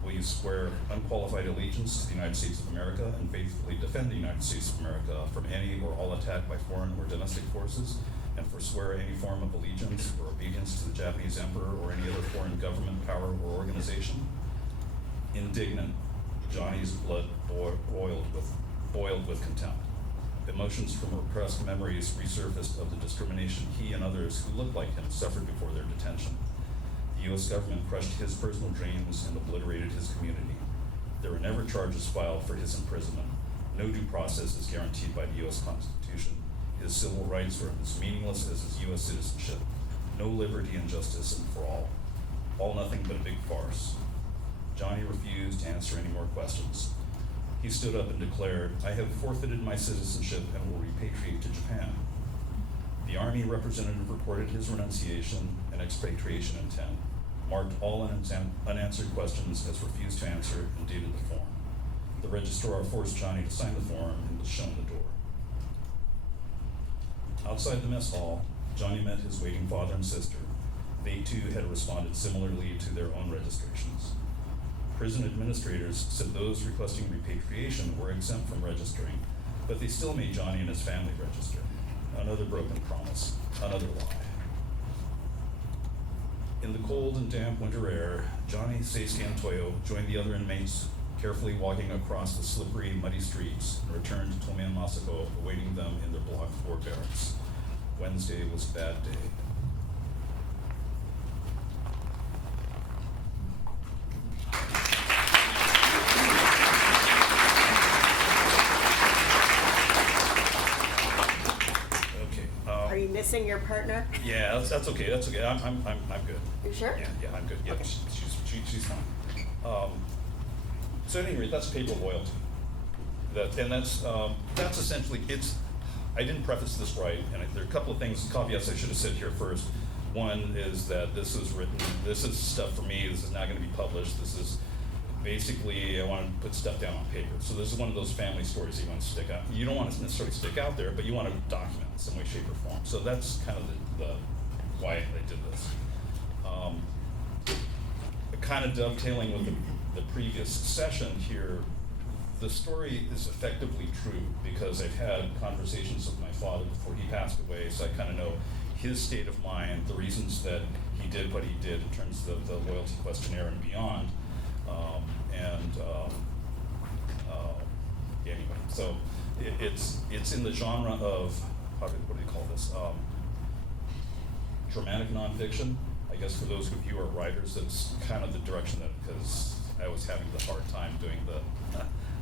will you swear unqualified allegiance to the United States of America and faithfully defend the United States of America from any or all attack by foreign or domestic forces, and forswear any form of allegiance or obedience to the Japanese Emperor or any other foreign government, power, or organization? Indignant, Johnny's blood boiled with contempt. Emotions from repressed memories resurfaced of the discrimination he and others who looked like him suffered before their detention. The U.S. government crushed his personal dreams and obliterated his community. There were never charges filed for his imprisonment. No due process is guaranteed by the U.S. Constitution. His civil rights are as meaningless as his U.S. citizenship. No liberty and justice and for all. All nothing but a big farce. Johnny refused to answer any more questions. He stood up and declared, I have forfeited my citizenship and will repatriate to Japan. The Army representative reported his renunciation and expatriation intent, marked all unanswered questions as refused to answer, and dated the form. The registrar forced Johnny to sign the form and was shown the door. Outside the mess hall, Johnny met his waiting father and sister. They too had responded similarly to their own registrations. Prison administrators said those requesting repatriation were exempt from registering, but they still made Johnny and his family register. Another broken promise, another lie. In the cold and damp winter air, Johnny, Seisuke, and Toyo joined the other inmates, carefully walking across the slippery, muddy streets, and returned to Tomen Masako, awaiting them in their Block 4 barracks. Wednesday was a bad day. Are you missing your partner? Yeah, that's okay. That's okay. I'm good. You sure? Yeah, I'm good. Yeah, Okay. she's fine. So at any rate, that's paper loyalty. That's essentially it's. I didn't preface this right, and there are a couple of things, caveats I should have said here first. One is that this is written. This is stuff for me. This is not going to be published. This is basically I want to put stuff down on paper. So this is one of those family stories that you want to stick out. You don't want to necessarily stick out there, but you want to document in some way, shape, or form. So that's kind of the why I did this. Kind of dovetailing with the previous session here, the story is effectively true because I've had conversations with my father before he passed away, so I kind of know his state of mind, the reasons that he did what he did in terms of the loyalty questionnaire and beyond. Anyway, so it's in the genre of, what do you call this? Dramatic nonfiction. I guess for those of you who are writers, that's kind of the direction that, because I was having the hard time doing the,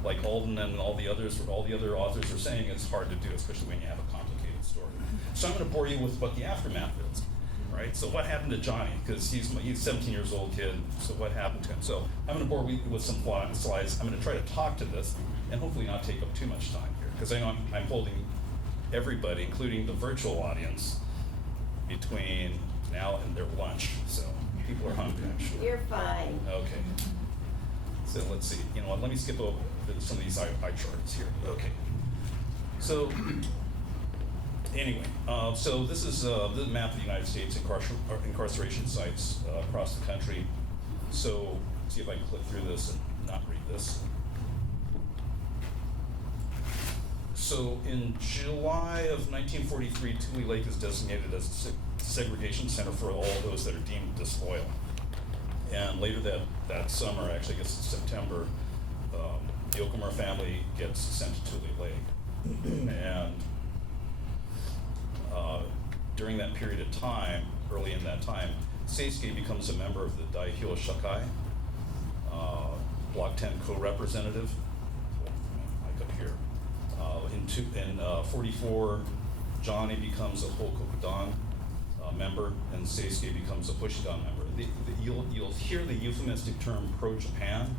like Alden and all the other authors are saying, it's hard to do, especially when you have a complicated story. So I'm going to bore you with what the aftermath is. Right? So what happened to Johnny? Because he's a 17 years old kid, so what happened to him? So I'm going to bore you with some slides. I'm going to try to talk to this and hopefully not take up too much time here, because I know I'm holding everybody, including the virtual audience, between now and their lunch. So people are hungry, I'm sure. You're fine. Okay. So let's see. You know what? Let me skip over some of these eye charts here. Okay. So anyway, so this is the map of the United States incarceration sites across the country. So see if I can click through this and not read this. So in July of 1943, Tule Lake is designated as a segregation center for all those that are deemed disloyal. And later that summer, actually I guess it's September, the Okamura family gets sent to Tule Lake. And during that period of time, early in that time, Seisuke becomes a member of the Daihyo Shakai, Block 10 co-representative, like up here. In 44, Johnny becomes a Hokokudan member, and Seisuke becomes a Bushidan member. You'll hear the euphemistic term pro-Japan.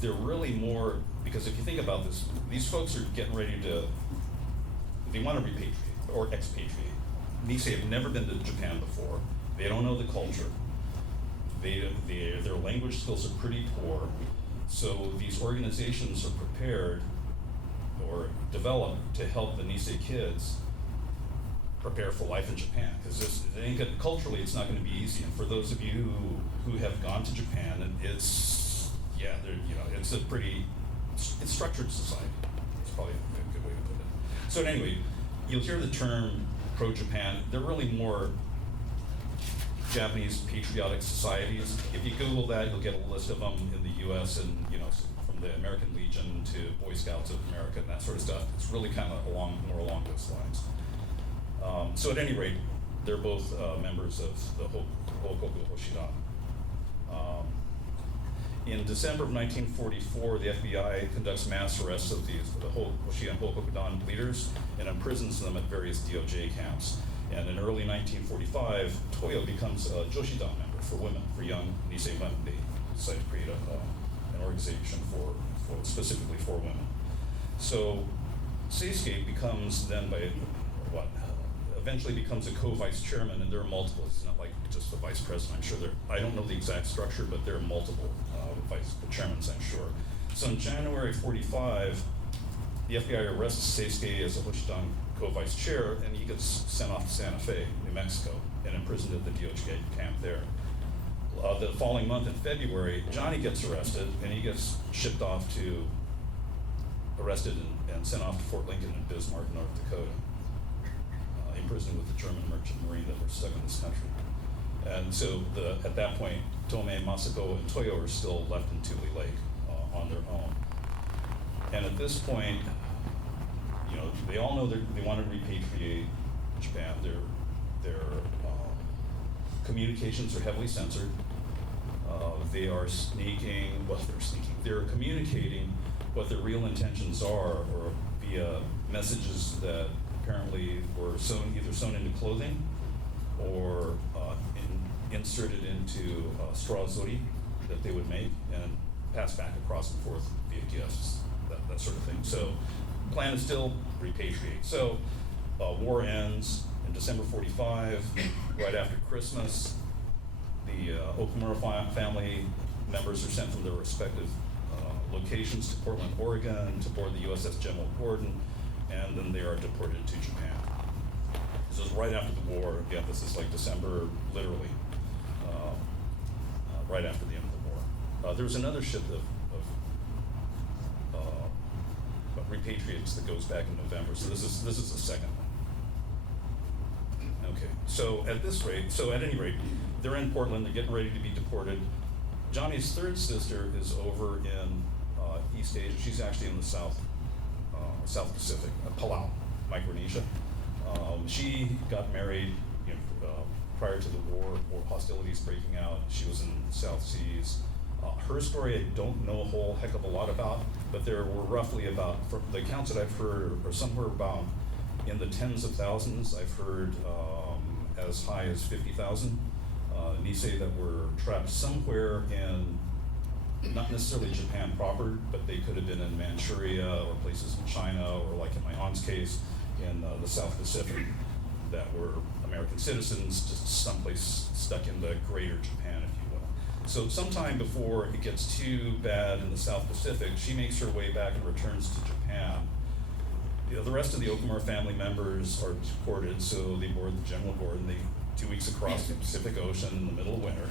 They're really more, because if you think about this, these folks are getting ready to, they want to repatriate or expatriate. Nisei have never been to Japan before. They don't know the culture. Their language skills are pretty poor. So these organizations are prepared or developed to help the Nisei kids prepare for life in Japan, because culturally it's not going to be easy. And for those of you who have gone to Japan, it's it's a pretty it's structured society. It's probably a good way to put it. So anyway, you'll hear the term pro-Japan. They're really more Japanese patriotic societies. If you Google that, you'll get a list of them in the U.S. and from the American Legion to Boy Scouts of America and that sort of stuff. It's really kind of more along those lines. So at any rate, they're both members of the Hokoku Hoshidan. In December of 1944, the FBI conducts mass arrests of the Hoshidan Hokokudan leaders and imprisons them at various DOJ camps. And in early 1945, Toyo becomes a Joshidan member for women, for young Nisei women. They decide to create an organization specifically for women. So Seisuke becomes then eventually becomes a co-vice chairman, and there are multiple. It's not like just the vice president. I'm sure I don't know the exact structure, but there are multiple vice chairmen, I'm sure. So in January 45, the FBI arrests Seisuke as a Hoshidan co-vice chair, and he gets sent off to Santa Fe, New Mexico, and imprisoned at the DOJ camp there. The following month in February, Johnny gets arrested, and he gets arrested and sent off to Fort Lincoln in Bismarck, North Dakota, imprisoned with the German merchant marine that were stuck in this country. And so at that point, Tomei, Masako, and Toyo are still left in Tule Lake on their own. And at this point, they all know they want to repatriate Japan. Their communications are heavily censored. They're communicating what their real intentions are, or via messages that apparently were either sewn into clothing or inserted into straw zori that they would make and pass back across and forth via gifts, that sort of thing. So plan is still repatriate. So war ends in December 45, right after Christmas. The Okumura family members are sent from their respective locations to Portland, Oregon, to board the USS General Gordon, and then they are deported to Japan. This is right after the war. Yeah, this is like December, literally, right after the end of the war. There's another ship of repatriates that goes back in November. So this is the second one. Okay. So at any rate, they're in Portland. They're getting ready to be deported. Johnny's third sister is over in East Asia. She's actually in the South Pacific, Palau, Micronesia. She got married prior to the war hostilities breaking out. She was in the South Seas. Her story I don't know a whole heck of a lot about, but there were roughly about, for the accounts that I've heard, are somewhere about in the tens of thousands. I've heard as high as 50,000 Nisei that were trapped somewhere in, not necessarily Japan proper, but they could have been in Manchuria or places in China, or like in my aunt's case, in the South Pacific, that were American citizens, just someplace stuck in the greater Japan, if you will. So sometime before it gets too bad in the South Pacific, she makes her way back and returns to Japan. The rest of the Okumura family members are deported, so they board the General Gordon. 2 weeks across the Pacific Ocean in the middle of winter,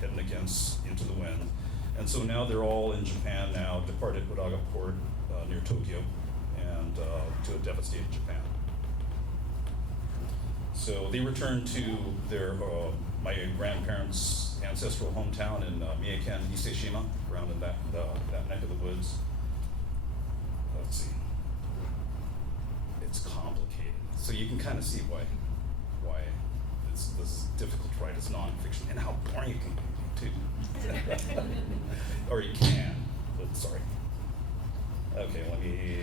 heading into the wind. And so now they're all in Japan now, departed Wadaga Port near Tokyo, and to a devastated Japan. So they return to their my grandparents' ancestral hometown in Miyake, Iseshima, around in that neck of the woods. Let's see. It's complicated, so you can kind of see why this is difficult to write as nonfiction, and how boring it can be too. Or you can, but sorry. Okay,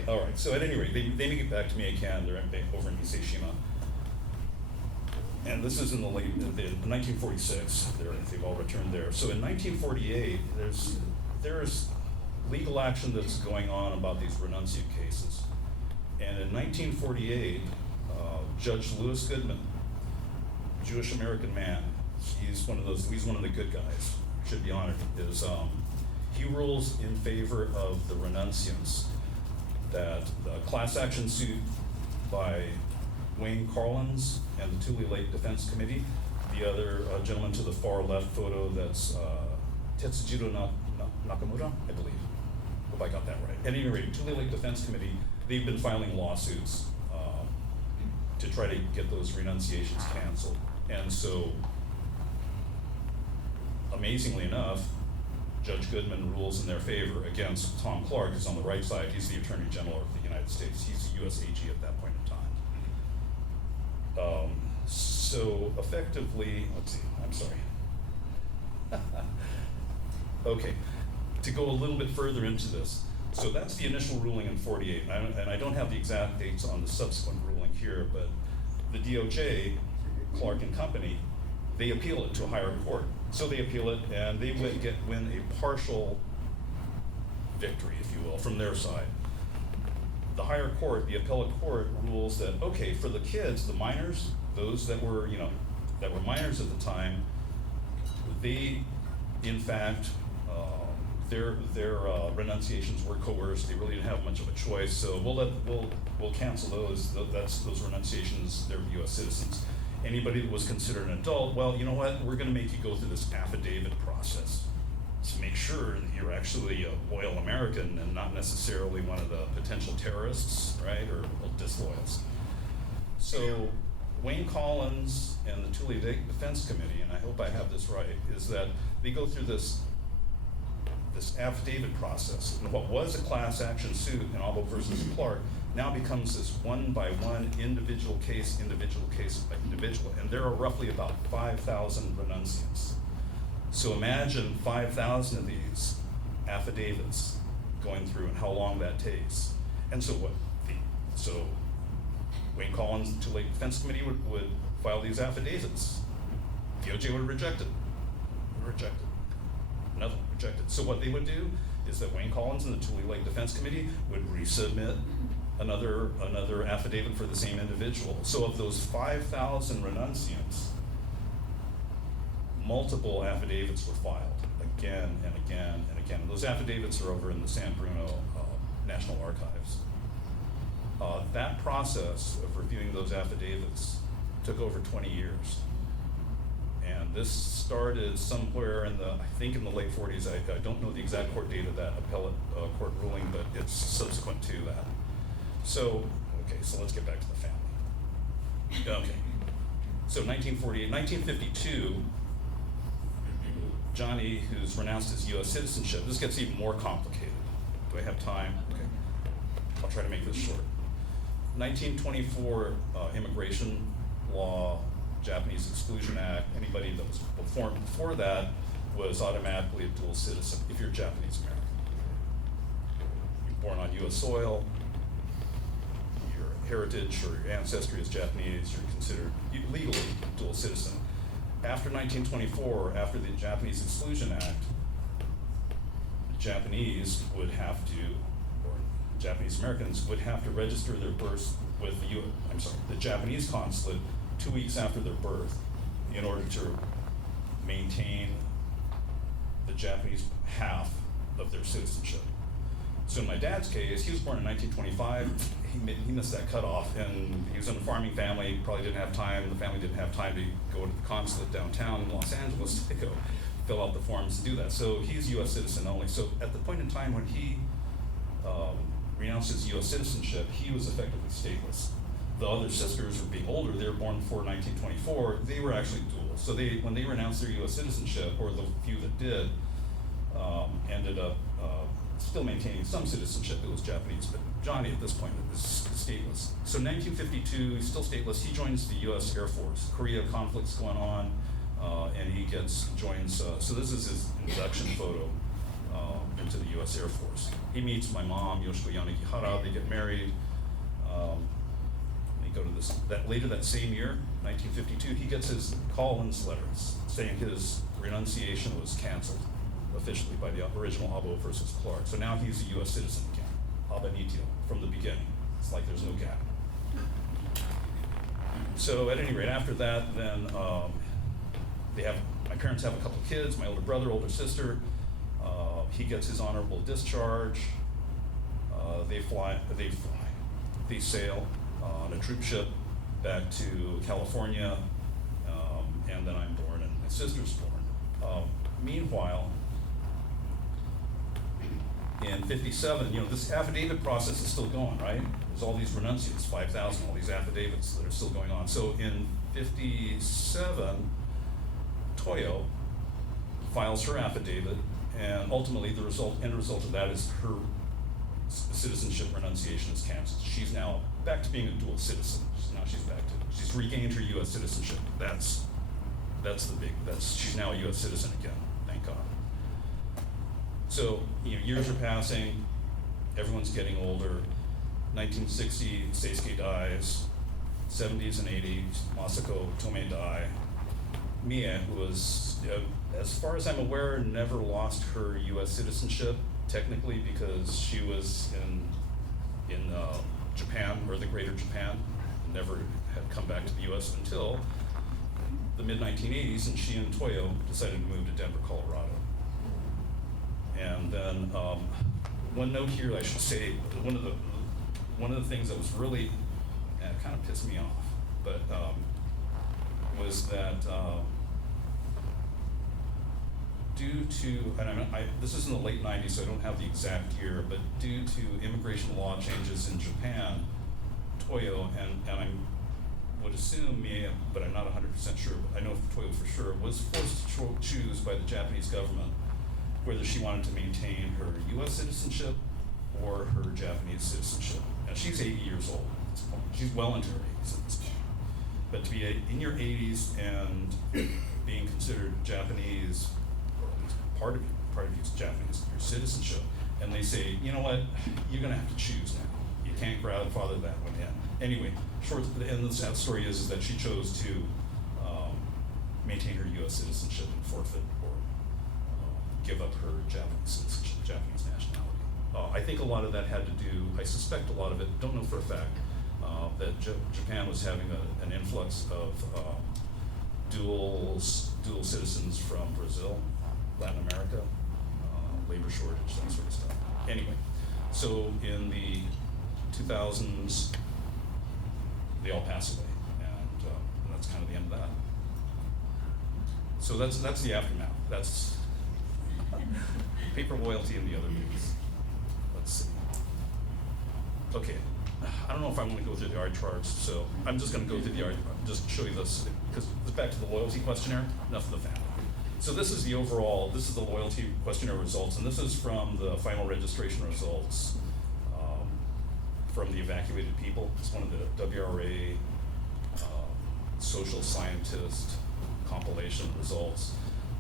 all right, so at any rate, they make it back to Miyake, they're over in Iseshima. And this is in the 1946, they've all returned there. So in 1948, there's legal action that's going on about these renunciate cases. And in 1948, Judge Lewis Goodman, Jewish American man, he's one of the good guys, should be honored, He rules in favor of the renunciants, that the class action suit by Wayne Carlins and the Tule Lake Defense Committee, the other gentleman to the far left photo, that's Tetsujiro Nakamura, I believe. Hope I got that right. At any rate, Tule Lake Defense Committee, they've been filing lawsuits to try to get those renunciations canceled. And so, amazingly enough, Judge Goodman rules in their favor against Tom Clark, who's on the right side. He's the Attorney General of the United States. He's the US AG at that point in time. So effectively, let's see, I'm sorry. Okay, to go a little bit further into this. So that's the initial ruling in 48, and I don't have the exact dates on the subsequent ruling here, but the DOJ, Clark and Company, they appeal it to a higher court. So they appeal it, and they win a partial victory, if you will, from their side. The higher court, the appellate court, rules that, okay, for the kids, the minors, those that were, that were minors at the time, they, in fact, their renunciations were coerced. They really didn't have much of a choice. So we'll cancel those. Those renunciations. They're U.S. citizens. Anybody that was considered an adult, well, you know what? We're going to make you go through this affidavit process to make sure that you're actually a loyal American and not necessarily one of the potential terrorists, right, or disloyals. So Wayne Collins and the Tule Lake Defense Committee, and I hope I have this right, is that they go through this affidavit process. And what was a class action suit in Albo versus Clark now becomes this one-by-one, individual case by individual. And there are roughly about 5,000 renunciants. So imagine 5,000 of these affidavits going through and how long that takes. And so so Wayne Collins, the Tule Lake Defense Committee would file these affidavits. DOJ would reject it. Reject it. Another one rejected. So what they would do is that Wayne Collins and the Tule Lake Defense Committee would resubmit another affidavit for the same individual. So of those 5,000 renunciants, multiple affidavits were filed again and again and again. Those affidavits are over in the San Bruno National Archives. That process of reviewing those affidavits took over 20 years. And this started somewhere in I think in the late 40s. I don't know the exact court date of that appellate court ruling, but it's subsequent to that. So, okay, so let's get back to the family. Okay, so 1948, 1952, Johnny, who's renounced his US citizenship, this gets even more complicated. Do I have time? Okay, I'll try to make this short. 1924 immigration law, Japanese Exclusion Act, anybody that was born before that was automatically a dual citizen if you're Japanese American. You're born on US soil, your heritage or your ancestry is Japanese, you're considered legally a dual citizen. After 1924, after the Japanese Exclusion Act, the Japanese would have to, or Japanese Americans would have to register their births with the Japanese consulate 2 weeks after their birth in order to maintain the Japanese half of their citizenship. So in my dad's case, he was born in 1925. He missed that cutoff, and he was in a farming family, probably didn't have time, the family didn't have time to go to the consulate downtown in Los Angeles to go fill out the forms to do that. So he's US citizen only. So at the point in time when he renounced his US citizenship, he was effectively stateless. The other sisters were being older, they were born before 1924, they were actually dual. So when they renounced their US citizenship, or the few that did, ended up still maintaining some citizenship that was Japanese, but Johnny at this point is stateless. So 1952, he's still stateless, he joins the US Air Force. Korea conflict's going on, and he joins, so this is his induction photo into the US Air Force. He meets my mom, Yoshiko Yanagihara, they get married. Go to later that same year, 1952, he gets his Collins letters saying his renunciation was canceled officially by the original Abo versus Clark. So now he's a US citizen again, ab initio, from the beginning. It's like there's no gap. So at any rate, after that, then my parents have a couple of kids, my older brother, older sister. he gets his honorable discharge. They sail on a troop ship back to California, and then I'm born and my sister's born. Meanwhile, in 57, this affidavit process is still going, right? There's all these renunciates, 5,000, all these affidavits that are still going on. So in 57, Toyo files her affidavit, and ultimately the end result of that is her citizenship renunciation is canceled. She's now back to being a dual citizen. She's regained her U.S. citizenship. She's now a U.S. citizen again, thank God. So, years are passing, everyone's getting older. 1960, Seisuke dies. 70s and 80s, Masako Tomei die. Mie, who was, as far as I'm aware, never lost her U.S. citizenship, technically because she was in Japan, or the Greater Japan, never had come back to the U.S. until the mid-1980s, and she and Toyo decided to move to Denver, Colorado. And then one note here, I should say, one of the things that was really kind of pissed me off, but was that due to, and this is in the late 90s, so I don't have the exact year, but due to immigration law changes in Japan, Toyo, and I would assume Mie, but I'm not 100% sure, but I know Toyo for sure, was forced to choose by the Japanese government whether she wanted to maintain her U.S. citizenship or her Japanese citizenship. Now, she's 80 years old at this point. She's well into her 80s at this point. But to be in your 80s and being considered Japanese, or at least part of you's Japanese, your citizenship, and they say, you know what, you're gonna have to choose now. You can't grandfather that one in. Anyway, and the sad story is that she chose to maintain her U.S. citizenship and forfeit or give up her Japanese citizenship, Japanese nationality. I think a lot of that had to do, I suspect a lot of it, don't know for a fact, that Japan was having an influx of dual citizens from Brazil, Latin America, labor shortage, that sort of stuff. Anyway, so in the 2000s, they all pass away, and that's kind of the end of that. So that's the aftermath. That's paper loyalty and the other piece. Let's see. Okay, I don't know if I'm going to go through the art charts, so I'm just going to go through the art, just show you this, because it's back to the loyalty questionnaire, enough of the family. So this is the loyalty questionnaire results, and this is from the final registration results from the evacuated people. It's one of the WRA social scientist compilation results.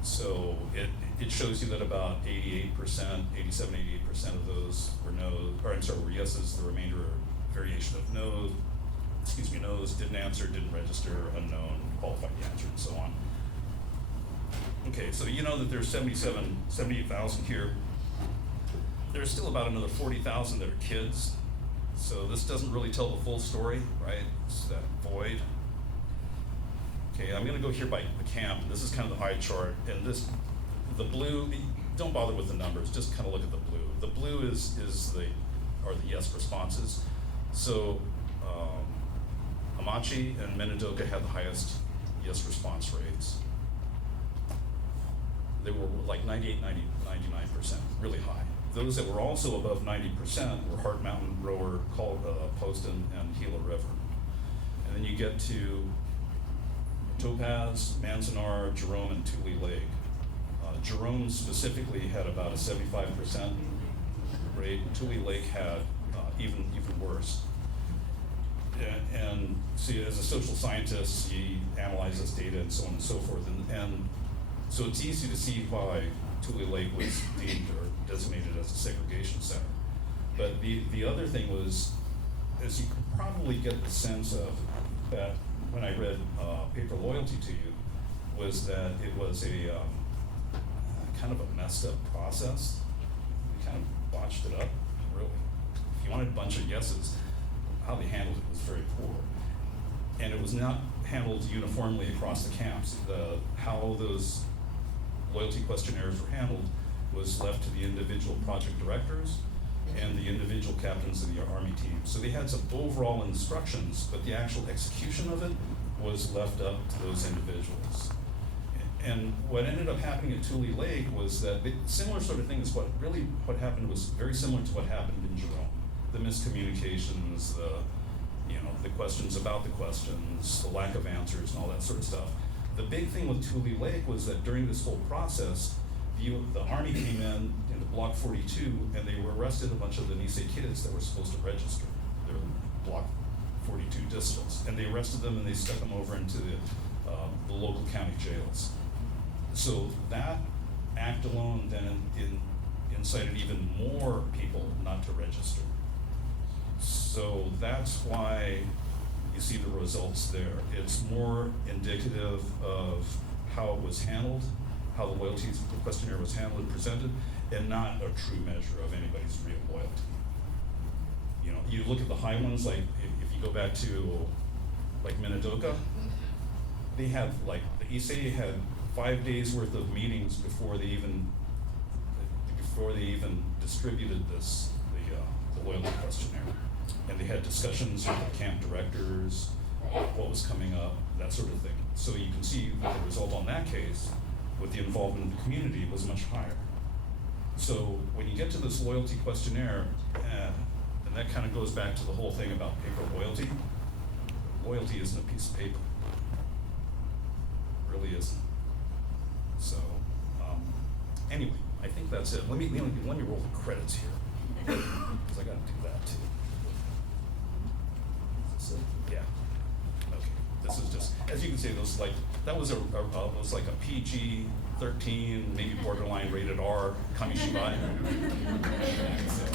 So it shows you that about 88%, 87, 88% of those were no's, or I'm sorry, were yeses, the remainder are variation of no's, no's, didn't answer, didn't register, unknown, qualified the answer, and so on. Okay, so you know that there's 78,000 here. There's still about another 40,000 that are kids. So this doesn't really tell the full story, right? It's that void. Okay, I'm gonna go here by the camp. This is kind of the eye chart, and the blue, don't bother with the numbers, just kind of look at the blue. The blue are the yes responses. So Amachi and Minidoka had the highest yes response rates. They were like 98, 90, 99%, really high. Those that were also above 90% were Heart Mountain, Rower, Poston, and Gila River. And then you get to Topaz, Manzanar, Jerome, and Tule Lake. Jerome specifically had about a 75% rate. Tule Lake had even worse. And see, as a social scientist, he analyzes data and so on and so forth. And so it's easy to see why Tule Lake was deemed or designated as a segregation center. But the other thing was, as you could probably get the sense of, that when I read Paper Loyalty to you, was that it was a kind of a messed up process. We kind of botched it up, really. If you wanted a bunch of yeses, how they handled it was very poor. And it was not handled uniformly across the camps. How those loyalty questionnaires were handled was left to the individual project directors and the individual captains of the Army team. So they had some overall instructions, but the actual execution of it was left up to those individuals. And what ended up happening at Tule Lake was that similar sort of thing is what happened was very similar to what happened in Jerome. The miscommunications, the questions about the questions, the lack of answers and all that sort of stuff. The big thing with Tule Lake was that during this whole process, the Army came in into Block 42 and they arrested a bunch of the Nisei kids that were supposed to register. They were Block 42 districts. And they arrested them and they stuck them over into the local county jails. So that act alone then incited even more people not to register. So that's why you see the results there. It's more indicative of how it was handled, how the questionnaire was handled and presented, and not a true measure of anybody's real loyalty. You know, you look at the high ones, like if you go back to like Minidoka, they had the Issei had 5 days worth of meetings before they even distributed the loyalty questionnaire. And they had discussions with the camp directors, what was coming up, that sort of thing. So you can see that the result on that case, with the involvement of the community, was much higher. So when you get to this loyalty questionnaire, and that kind of goes back to the whole thing about paper loyalty. Loyalty isn't a piece of paper. It really isn't. So anyway, I think that's it. Let me roll the credits here, because I got to do that too. So, yeah. Okay. This is just, as you can see, that was like a PG-13, maybe borderline rated R Kamishibai. So,